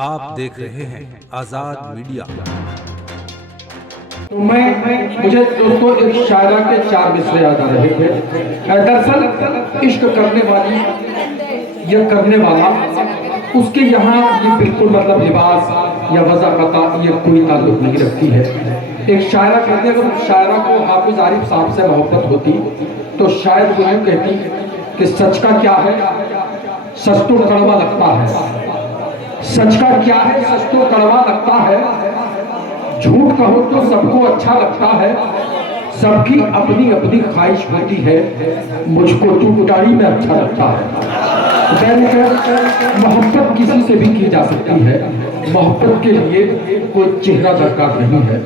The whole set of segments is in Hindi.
आप देख रहे हैं आजाद मीडिया। तो मुझे दोस्तों एक शायरा के 4 मिसरे याद आ रहे थे। दरअसल इश्क करने वाली या करने वाला उसके यहाँ ये बिल्कुल मतलब लिबास या वज़ाक़ता ये कोई ताल्लुक नहीं रखती है। एक शायरा कहते हैं अगर शायरा को हाफिज आरिफ साहब से मोहब्बत होती तो शायद वो यूँ कहती कि सच का क्या है, सच तो कड़वा लगता है। सच का क्या है, सच तो कड़वा लगता है। झूठ कहो तो सबको अच्छा लगता है। सबकी अपनी अपनी ख्वाहिश होती है, मुझको चुटाई में अच्छा लगता है। मोहब्बत किसी से भी की जा सकती है। मोहब्बत के लिए कोई चेहरा दरकार नहीं है।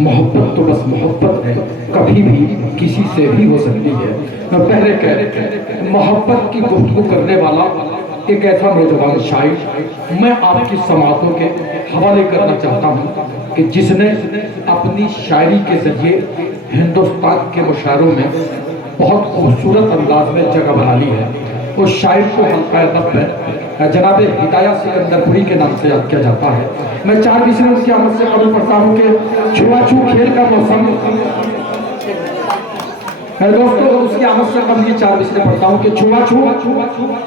मोहब्बत तो बस मोहब्बत है, कभी भी किसी से भी हो सकती है। मैं पहले कह मोहब्बत की गुफ्तगू करने वाला एक ऐसा नौजवान शायर मैं आपकी समातों के हवाले करना चाहता हूँ कि जिसने अपनी शायरी के जरिए हिंदुस्तान के मुशायरों में बहुत खूबसूरत अंदाज में जगह बना ली है। उस शायर को हल्का अदब में जनाब हिदाया सिकंदरपुरी के नाम से याद किया जाता है। मैं 4 मिसरे उसकी आमद से कबूल करता हूँ कि छुआछू खेल का मौसम है दोस्तों। उसकी आमद से कबल 4 मिसरे पढ़ता हूँ कि छुआछू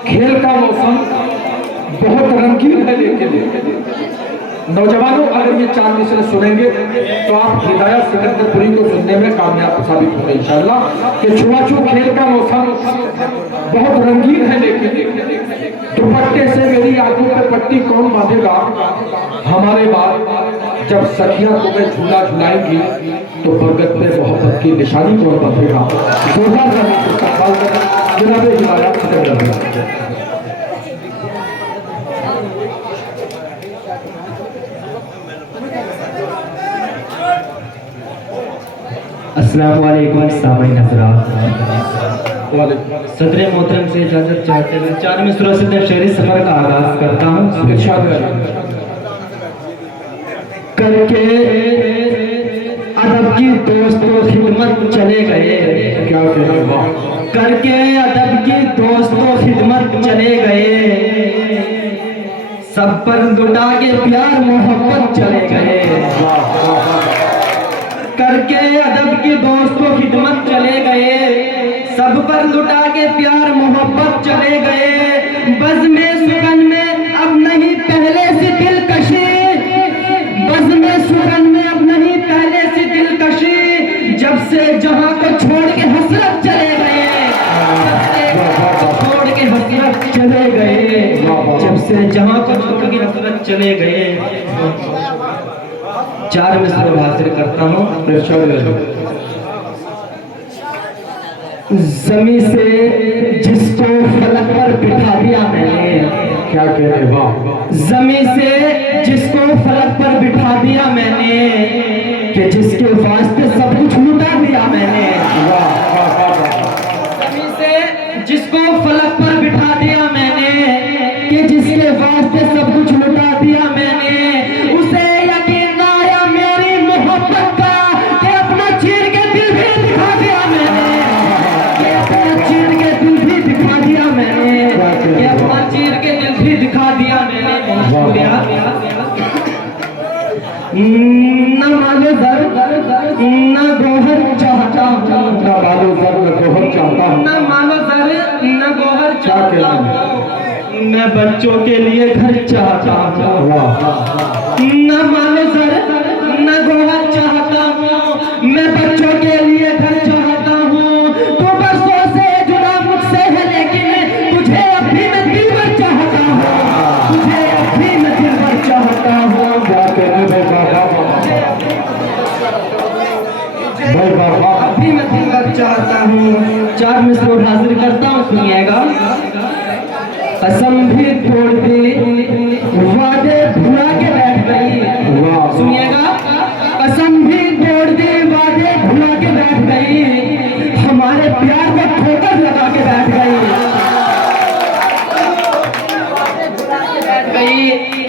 खेल का मौसम बहुत रंगीन है, लेकिन नौजवानों अगर ये 4 मिसरे सुनेंगे तो आप हिदाया सिकंदरपुरी को सुनने में कामयाब साबित होंगे इंशाअल्लाह। कि छुआछू खेल का मौसम बहुत रंगीन है, लेकिन दुपट्टे से मेरी आंखों पे पट्टी कौन बांधेगा। हमारे बाद जब सखियां तुम्हें झूला झुलाएंगी तो बरगद पे मोहब्बत की निशानी कौन बांधेगा। जनाब हिदाया सिकंदरपुरी। अस्सलाम वालेकुम सामीन हज़रात। सदर मोहतरम से इजाज़त चाहते हुए 4 मिसरों से शेरी सफर का आगाज करता हूँ। करके अदब की दोस्तों खिदमत चले गए। क्या करके अदब की दोस्तों खिदमत चले गए। सब पर लुटा के प्यार मोहब्बत चले गए। करके अदब की दोस्तों खिदमत चले गए। सब पर लुटा के प्यार मोहब्बत चले गए। बज़ में सुगन में अब नहीं पहले से दिलकशी। बज़ में सुगन में अब नहीं पहले से दिलकशी। जब से जहां को छोड़ के हसरत चले गए। छोड़ के हसरत चले गए। जब से जहां को छोड़ के हसरत चले गए। 4 मिसरे हासिल करता हूँ। ज़मीं से जिसको फलक पर बिठा दिया मैंने। क्या कहते वाह। ज़मीं से जिसको फलक पर बिठा दिया मैंने, कि जिसके वास्ते सब कुछ लुटा दिया मैंने। ज़मीं से जिसको फलक पर बिठा दिया मैंने, कि जिसके वास्ते सब कुछ लुटा दिया मैंने। उसे न मालो ज़र न गोहर चाहता हूँ। न मालो ज़र न गोहर चाहता हूँ। न मालो ज़र न गोहर चाहता हूँ। मैं बच्चों के लिए घर चाहता हूँ। न मालो ज़र न गोहर चाहता हूँ। मैं बच्चों के लिए घर चाहता हूँ। तो बरसों से जुड़ा मुझसे है, लेकिन तुझे अभी मैं दिलबर चाहता हूँ। तुझे अभी मैं दिलबर चाहता हूँ। अभी मैं दिलबर चाहता हूँ। 4 मिसरे हाजिर करता हूँ, सुनिएगा। कसम भी तोड़ दी, वादे भुला के बैठ गई। सुनिएगा। कसम भी तोड़ दी, वादे भुला के बैठ गई। हमारे प्यार को ठोकर लगा के बैठ गई।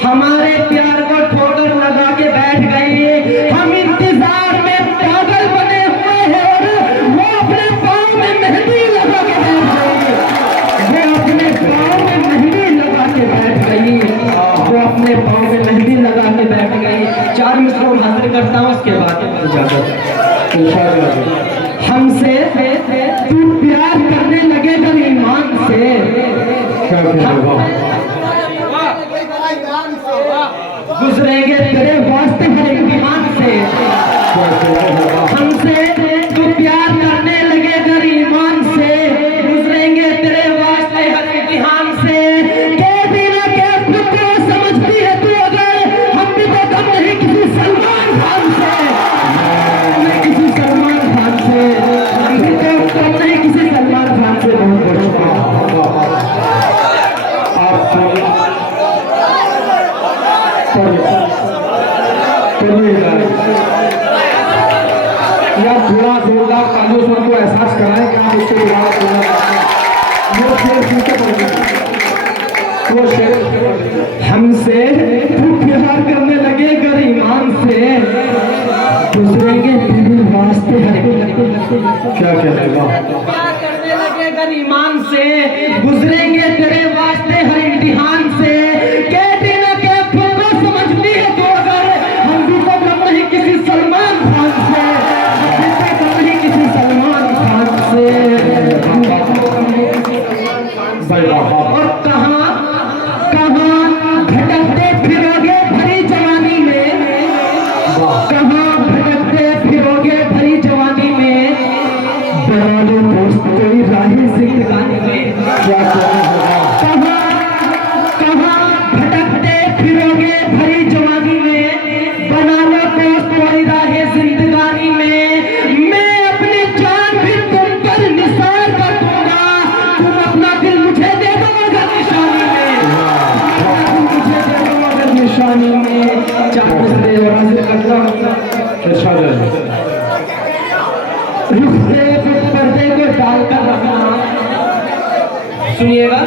हमारे प्यार को ठोकर लगा के बैठ गई। हम इंतजार में पागल बने हुए हैं और वो अपने पाँव में मेहंदी लगा के बैठ गई। वो अपने पाँव में मेहंदी लगा के बैठ गई। वो अपने पाँव में इजाजत इरशाद कीजिए। हमसे तू प्यार करने लगे अगर ईमान से, क्या कह रहे हो? गुजरेंगे तेरे वास्ते हर इम्तिहान से। क्या कह रहे हो? हमसे तू प्यार करने लगे अगर ईमान से, गुजरेंगे तेरे वास्ते हर इम्तिहान से। के बिना के खुद को समझती है तू अगर, हम भी तो कम नहीं किसी सलमान खान से, नहीं किसी सलमान खान से, हम भी तो कम नहीं किसी सलमान खान से। बहुत बहुत शुक्रिया। आप या थोड़ा जोरदार तालियों से उनको एहसास कराएं कि आप इसके दोबारा बोलना चाहते हैं। वो शेर सुनते पड़ेंगे, वो शेर। हमसे तू प्यार करने लगे अगर ईमान से, गुजरेंगे तेरे वास्ते हर। क्या कहते हो? प्यार करने लगे अगर ईमान से, गुजरेंगे तेरे वास्ते हर इम्तिहान से। के दिन के खुद को समझती है तो अगर, हम भी तो कम नहीं किसी सलमान खान से, हम भी तो कम नहीं किसी सलमान खान से। भाई बाबा और कहाँ कहाँ भटकते फिरोगे भरी जवानी में, कहाँ भटकते फिरोगे भरी जवानी में, बना लो दोस्त कोई राही जिंदगानी में। क्या कहना होगा? कहाँ भटकते फिरोगे भरी जवानी में, बना लो दोस्त कोई राही जिंदगानी में। मैं अपनी जान भी तुम पर निसार कर दूंगा, तुम अपना दिल मुझे दे दो अगर निशानी में, मुझे दे दो अगर निशानी में। चार मिसरे और हाजिर करता इरशाद कीजिए। रुख पे पर्दे को डालकर रखना, सुनिएगा,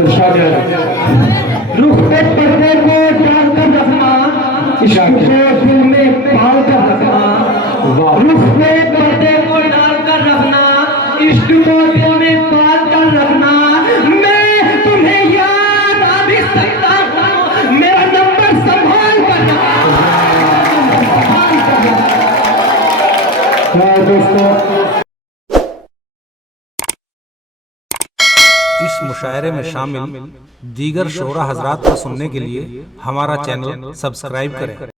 इरशाद कीजिए। रुख पे पर्दे को डालकर रखना, इश्क को दिल में पाल कर रखना। वाह। रुख पे पर्दे को डालकर रखना, इश्क को दिल में पाल कर रखना। मैं तुम्हें याद आ भी सकता हूँ, मेरा नंबर संभाल कर रखना, संभाल कर रखना। क्या दोस्तों, इस मुशायरे में शामिल दीगर शोरा हजरात को सुनने के लिए हमारा चैनल सब्सक्राइब करें।